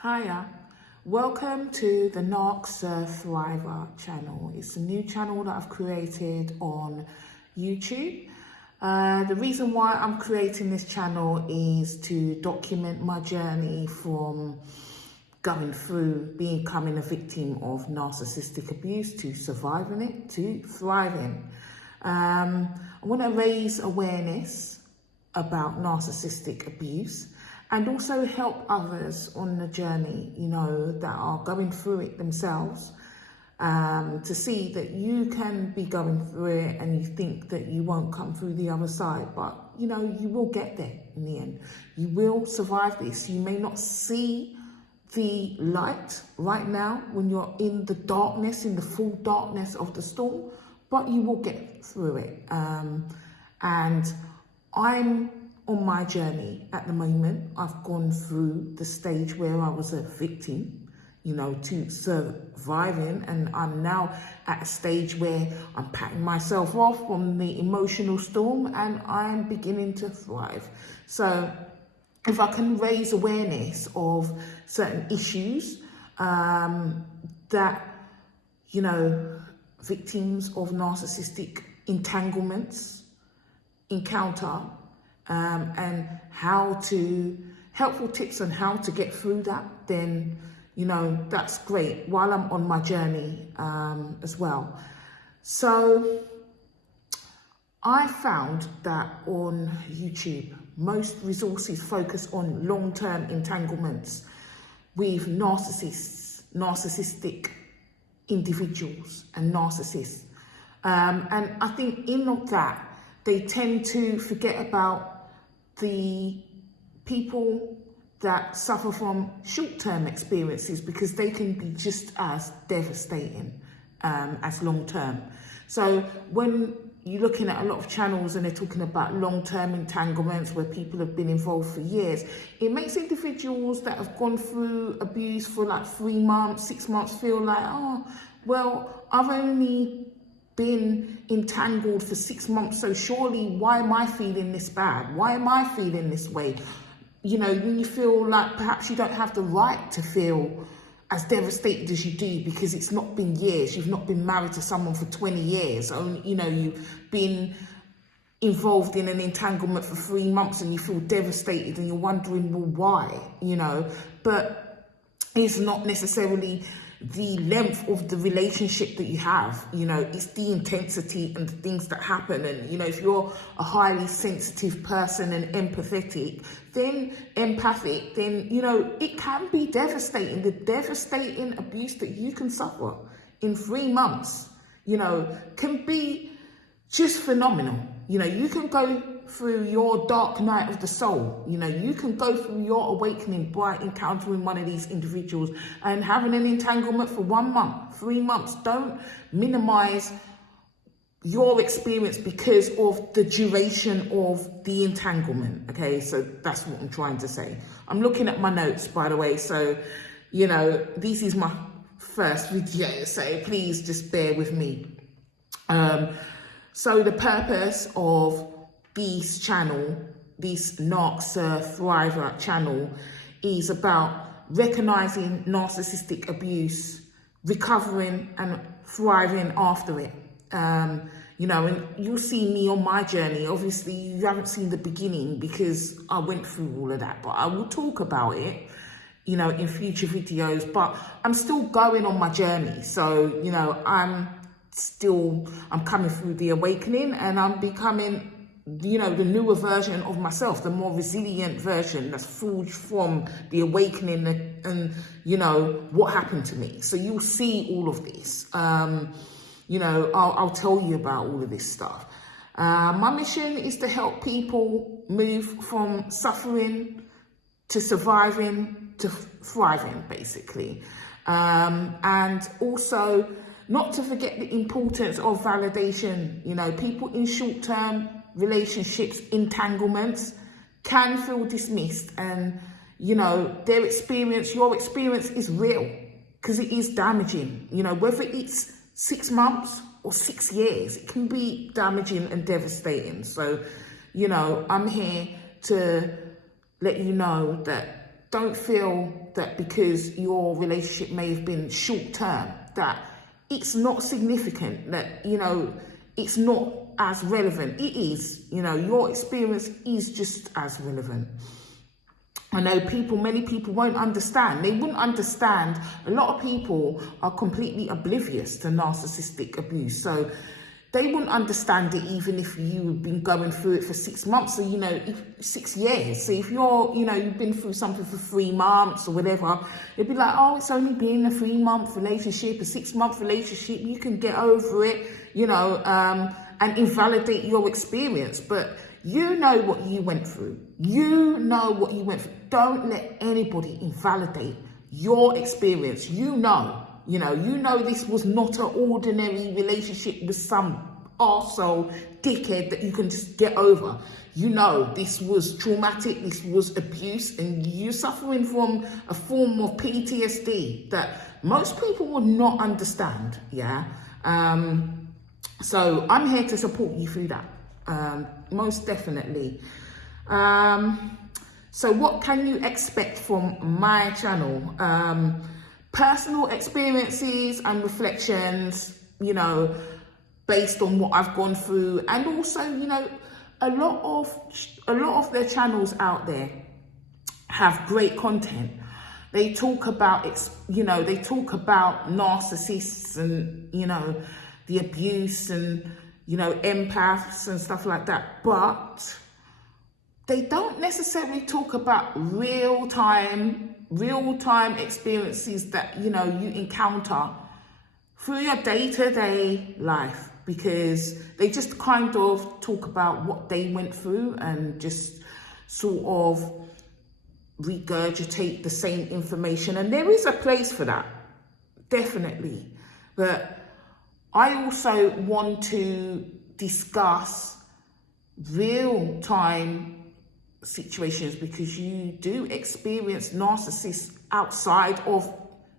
Hiya, welcome to the Narc SurThrivor channel. It's a new channel that I've created on YouTube. The reason why I'm creating this channel is to document my journey from going through becoming a victim of narcissistic abuse to surviving it to thriving. I want to raise awareness about narcissistic abuse and also help others on the journey, that are going through it themselves, to see that you can be going through it and you think that you won't come through the other side, but you will get there in the end. You will survive this. You may not see the light right now when you're in the darkness, in the full darkness of the storm, but you will get through it. And I'm on my journey at the moment. I've gone through the stage where I was a victim, to surviving, and I'm now at a stage where I'm patting myself off from the emotional storm and I'm beginning to thrive. So if I can raise awareness of certain issues that, victims of narcissistic entanglements encounter, and helpful tips on how to get through that, then, that's great while I'm on my journey as well. So I found that on YouTube, most resources focus on long-term entanglements with narcissistic individuals and narcissists. And I think in that, they tend to forget about the people that suffer from short-term experiences, because they can be just as devastating as long-term. So when you're looking at a lot of channels and they're talking about long-term entanglements where people have been involved for years, it makes individuals that have gone through abuse for like 3 months, 6 months feel like, oh, well, I've only been entangled for 6 months, so surely why am I feeling this bad? Why am I feeling this way? When you feel like perhaps you don't have the right to feel as devastated as you do, because it's not been years. You've not been married to someone for 20 years. You've been involved in an entanglement for 3 months and you feel devastated and you're wondering, well, why? But it's not necessarily the length of the relationship that you have, it's the intensity and the things that happen. And, if you're a highly sensitive person and empathic, then it can be devastating. The devastating abuse that you can suffer in 3 months, can be just phenomenal. You can go through your dark night of the soul. You can go through your awakening by encountering one of these individuals and having an entanglement for 1 month, 3 months. Don't minimize your experience because of the duration of the entanglement. Okay, so that's what I'm trying to say. I'm looking at my notes, by the way, so this is my first video, so please just bear with me. So the purpose of this channel, this Narc SurThrivor channel, is about recognizing narcissistic abuse, recovering and thriving after it. And you'll see me on my journey. Obviously, you haven't seen the beginning because I went through all of that, but I will talk about it, in future videos. But I'm still going on my journey. So, I'm coming through the awakening and I'm becoming, the newer version of myself, the more resilient version that's forged from the awakening and what happened to me. So you'll see all of this. I'll tell you about all of this stuff. My mission is to help people move from suffering to surviving to thriving, basically. And also not to forget the importance of validation. People in short-term relationships, entanglements, can feel dismissed, and your experience is real, because it is damaging. Whether it's 6 months or 6 years, it can be damaging and devastating. So I'm here to let you know that don't feel that because your relationship may have been short term, that it's not significant, that, you know, it's not as relevant. It is, you know, your experience is just as relevant. I know many people won't understand. They wouldn't understand. A lot of people are completely oblivious to narcissistic abuse. So they wouldn't understand it even if you've been going through it for 6 months or, you know, 6 years. So if you're, you know, you've been through something for 3 months or whatever, it'd be like, oh, it's only been a 3-month relationship, a 6-month relationship. You can get over it, you know, and invalidate your experience. But you know what you went through. You know what you went through. Don't let anybody invalidate your experience. You know this was not an ordinary relationship with some arsehole dickhead that you can just get over. You know this was traumatic, this was abuse, and you're suffering from a form of PTSD that most people will not understand, yeah? So I'm here to support you through that, most definitely. So what can you expect from my channel? Personal experiences and reflections, you know, based on what I've gone through, and also, you know, a lot of their channels out there have great content. They talk about, you know, they talk about narcissists and, you know, the abuse and, you know, empaths and stuff like that, but they don't necessarily talk about real-time experiences that, you know, you encounter through your day-to-day life, because they just kind of talk about what they went through and just sort of regurgitate the same information. And there is a place for that, definitely. But I also want to discuss real-time situations, because you do experience narcissists outside of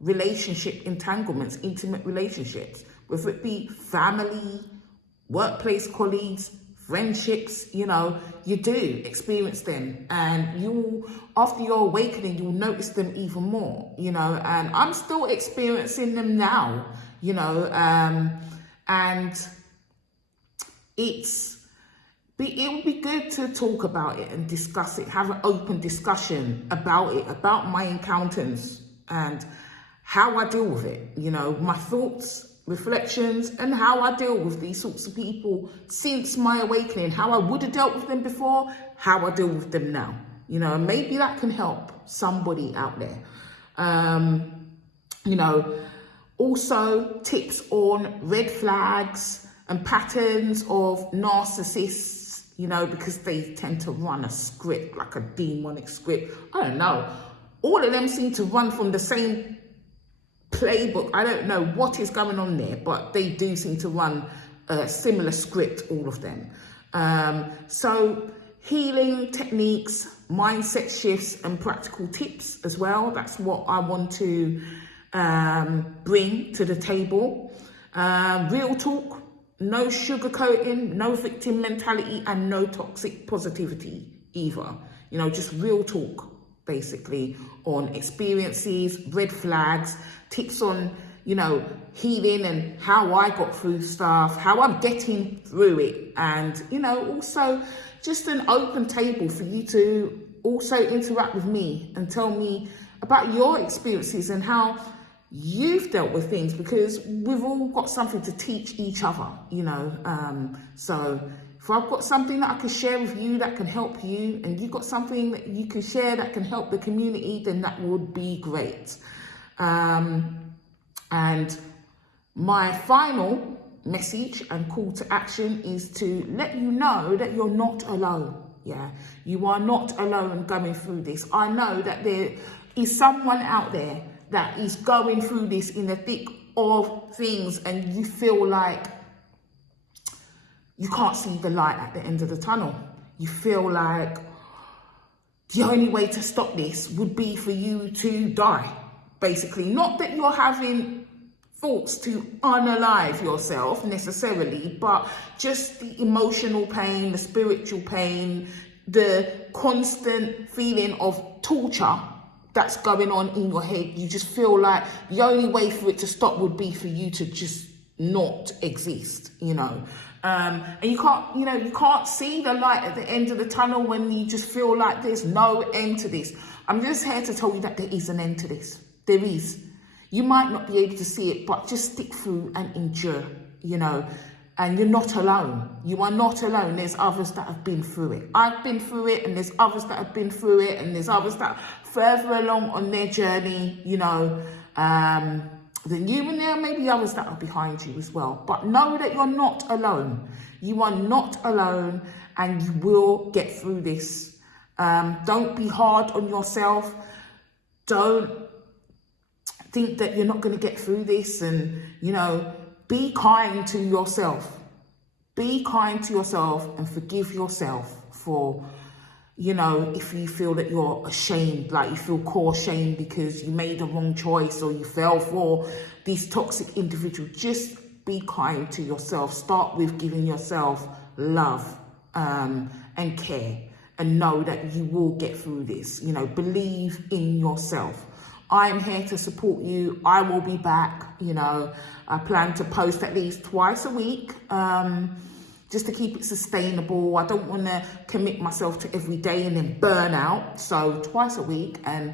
relationship entanglements, intimate relationships, whether it be family, workplace colleagues, friendships, you know, you do experience them, and after your awakening, you'll notice them even more, you know, and I'm still experiencing them now, you know, and it would be good to talk about it and discuss it, have an open discussion about it, about my encounters and how I deal with it, you know, my thoughts, reflections, and how I deal with these sorts of people since my awakening, how I would have dealt with them before, how I deal with them now, you know, and maybe that can help somebody out there. You know, also tips on red flags and patterns of narcissists, you know, because they tend to run a script, like a demonic script. I don't know. All of them seem to run from the same playbook. I don't know what is going on there, but they do seem to run a similar script, all of them. So healing techniques, mindset shifts, and practical tips as well. That's what I want to bring to the table. Real talk. No sugarcoating, no victim mentality, and no toxic positivity either. You know, just real talk, basically, on experiences, red flags, tips on, you know, healing and how I got through stuff, how I'm getting through it. And, you know, also just an open table for you to also interact with me and tell me about your experiences and how you've dealt with things, because we've all got something to teach each other, you know. So if I've got something that I can share with you that can help you, and you've got something that you can share that can help the community, then that would be great. And my final message and call to action is to let you know that you're not alone. Yeah, you are not alone going through this. I know that there is someone out there that is going through this in the thick of things, and you feel like you can't see the light at the end of the tunnel. You feel like the only way to stop this would be for you to die, basically. Not that you're having thoughts to unalive yourself necessarily, but just the emotional pain, the spiritual pain, the constant feeling of torture that's going on in your head. You just feel like the only way for it to stop would be for you to just not exist, you know. And you can't see the light at the end of the tunnel when you just feel like there's no end to this. I'm just here to tell you that there is an end to this. There is. You might not be able to see it, but just stick through and endure, you know. And you're not alone. You are not alone. There's others that have been through it. I've been through it, and there's others that have been through it, and there's others that are further along on their journey, you know, than you, and there may be others that are behind you as well. But know that you're not alone. You are not alone, and you will get through this. Don't be hard on yourself. Don't think that you're not going to get through this, and, you know, be kind to yourself. Be kind to yourself and forgive yourself for, you know, if you feel that you're ashamed, like you feel core shame because you made the wrong choice or you fell for this toxic individual. Just be kind to yourself. Start with giving yourself love and care, and know that you will get through this. You know, believe in yourself. I'm here to support you. I will be back, you know. I plan to post at least twice a week, just to keep it sustainable. I don't want to commit myself to every day and then burn out. So twice a week, and,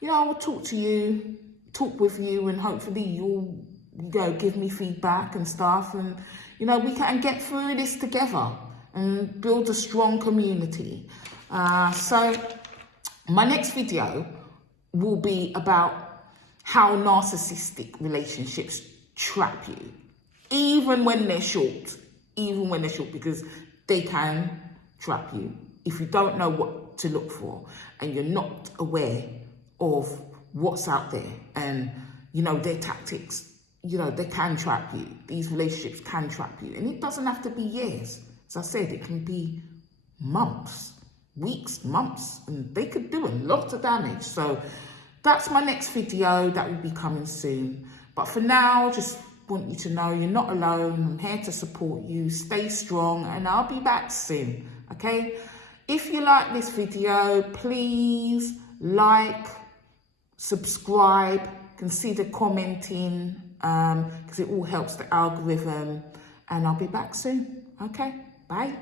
you know, I will talk to you, talk with you, and hopefully you'll, you know, give me feedback and stuff. And, you know, we can get through this together and build a strong community. So my next video will be about how narcissistic relationships trap you, even when they're short, because they can trap you if you don't know what to look for and you're not aware of what's out there and, you know, their tactics. You know, they can trap you. These relationships can trap you, and it doesn't have to be years. As I said, it can be months, weeks, months, and they could do a lot of damage. So that's my next video that will be coming soon. But for now, just want you to know you're not alone. I'm here to support you. Stay strong, and I'll be back soon, okay? If you like this video, please like, subscribe, consider commenting, because it all helps the algorithm. And I'll be back soon, okay? Bye.